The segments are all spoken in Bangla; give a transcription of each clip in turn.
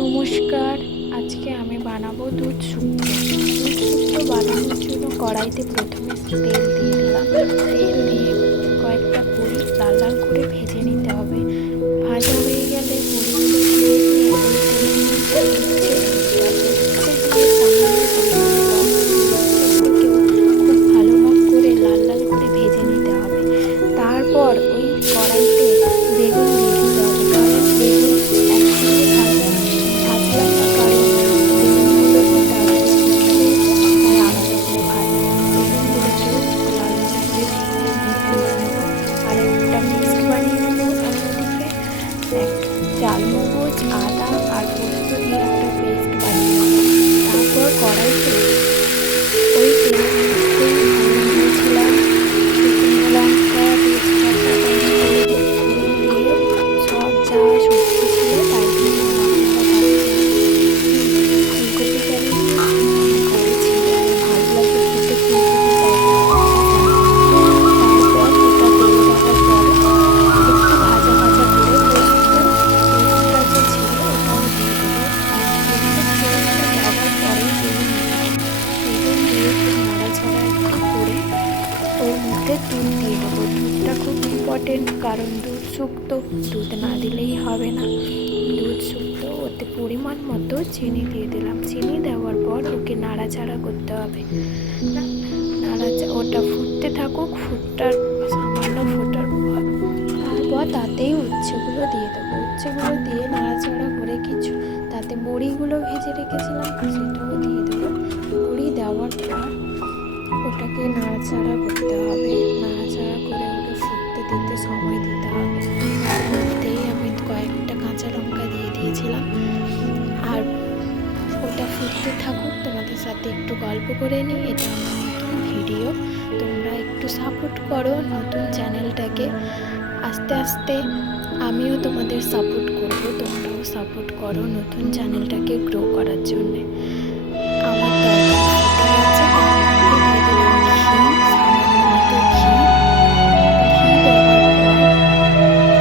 নমস্কার, আজকে আমি বানাবো দুধ শুক্তো। দুধ শুক্তো বানানোর জন্য কড়াইতে প্রথমে তেল দিয়ে দিলাম। তেল দিয়ে কয়েকটা বড়ি লাল লাল করে ভেজে নিতে হবে। ভাজা হয়ে গেলে বড়িগুলো তুলে নিয়ে ওই তেলের মধ্যে ছেড়ে দিতে হবে। দিয়ে সামান্য পরিমাণে লবণ দিয়ে ওগুলোকেও খুব ভালোভাব করে লাল লাল করে ভেজে নিতে হবে। তারপর ওই কড়াইতে বেগুন দিয়ে দিতে হবে। কারণ বেগুন একসঙ্গে ভাজলাম না, কারণ বেগুনগুলো তো তাড়াতাড়ি সিদ্ধ হয়ে যায়, তাই আলাদা করে ভাজবো। বেগুনগুলোকেও লাল লাল করে ভেজে নিয়ে তুলে নেবো। আর একটা পেস্ট বানিয়ে নেবো। অন্যদিকে এক চালমগজ, আদা আর পোস্ত দিয়ে একটা পেস্ট বানিয়ে নেবো। তারপর কড়াইতে ওই তেলের মধ্যেই ফোড়ন দিয়েছিলাম শুকনো লঙ্কা, তেজপাতা, পাঁচফোড়ন দিয়ে সব যা সবজি ছিল তাই দিয়ে মশলা ভাজছিলাম। ফুলকপি কেন দিয়েছি, ঘরে ছিল, ভালো লাগে খেতে ফুলকপি, তাই তারপর ওটা তেল দেওয়ার পরে একটু ভাজা ভাজা করে পেস্টটা যে ছিল ওটাও দিয়ে দেবো। পেস্টটা দেওয়ার পরে বেগুন দিয়ে খুব নাড়াচাড়া একটু করে ওর মধ্যে দুধ দিয়ে দেবো। দুধটা খুব ইম্পর্টেন্ট, কারণ দুধ শুক্তো, দুধ না দিলেই হবে না। দুধ শুক্তো, ওতে পরিমাণ মতো চিনি দিয়ে দিলাম। চিনি দেওয়ার পর ওকে নাড়াচাড়া করতে হবে। ওটা ফুটতে থাকুক, সামান্য ফোটার পর তারপর তাতেই উচ্ছেগুলো দিয়ে দেবো। উচ্ছেগুলো দিয়ে নাড়াচাড়া করে কিছু তাতে বড়িগুলো ভেজে রেখেছিলাম সেটাও দিয়ে দেবো। বড়ি দেওয়ার পর ওটাকে নাড়াচাড়া করতে হবে। নাড়াচাড়া করে ওটা ফুটতে দিতে সময় দিতে হবে। তার মধ্যেই আমি কয়েকটা কাঁচা লঙ্কা দিয়ে দিয়েছিলাম। আর ওটা ফুটতে থাকুক, তোমাদের সাথে একটু গল্প করে নিই। এটা আমার নতুন ভিডিও, তোমরা একটু সাপোর্ট করো নতুন চ্যানেলটাকে। আস্তে আস্তে আমিও তোমাদের সাপোর্ট করব, তোমরাও সাপোর্ট করো নতুন চ্যানেলটাকে গ্রো করার জন্যে। আমার তরকারি আছে, তার মধ্যে দিয়ে দিলাম সামান্য মতো ঘি দেওয়ার পর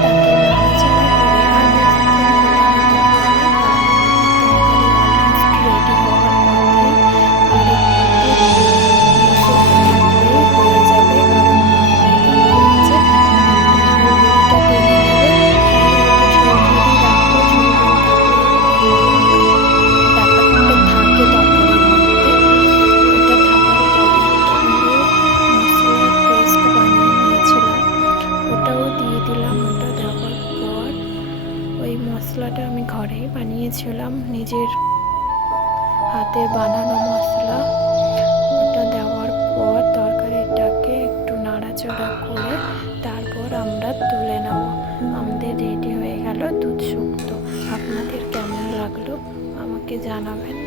তাকে নাড়াচাড়া করে আর বেশিক্ষণ ফোটানো দরকার নেই, কারণ তরকারি অলমোস্ট রেডি হওয়ার পথে। আর একটু তারপরেই হয়ে যাবে, কারণ একদম হচ্ছে বড়িটা টেনে নেবে। একটু ঝোল ঝোলই রাখবো, ঝোল ঝোল থাকলে ব্যাপারটা থাকে তরকারির মধ্যে। ওটা থাকার পর একটা মশলার পেস্ট বানিয়ে নিয়েছিলাম, ওটাও দিয়ে দিলাম। ওটা দেওয়ার পর ওই মশলাটা আমি ঘরেই বানিয়েছিলাম, নিজের হাতের বানানো মশলা। ওটা দেওয়ার পর তরকারিটাকে একটু নাড়াচাড়া করে তারপর আমরা তুলে নেব। আমাদের রেডি হয়ে গেল দুধ শুক্তো। আপনাদের কেমন লাগলো আমাকে জানাবেন।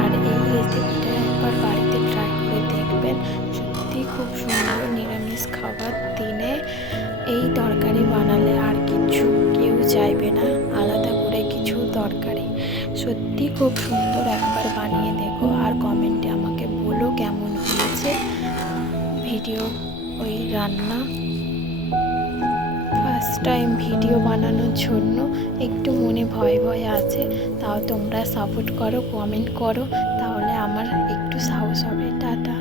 আর এই রেসিপিটা একবার বাড়িতে ট্রাই করে দেখবেন, সত্যি খুব সুন্দর। নিরামিষ খাবার দিনে এই তরকারি বানালে আর কিছু কেউ চাইবে না, আলাদা করে কিছু তরকারি। সত্যি খুব সুন্দর, একবার বানিয়ে দেখো আর কমেন্টে আমাকে বলো কেমন হয়েছে ভিডিও। ওই রান্না ফার্স্ট টাইম ভিডিও বানানোর জন্য একটু মনে ভয় ভয় আছে, তাও তোমরা সাপোর্ট করো, কমেন্ট করো, তাহলে আমার একটু সাহস হবে। টাটা।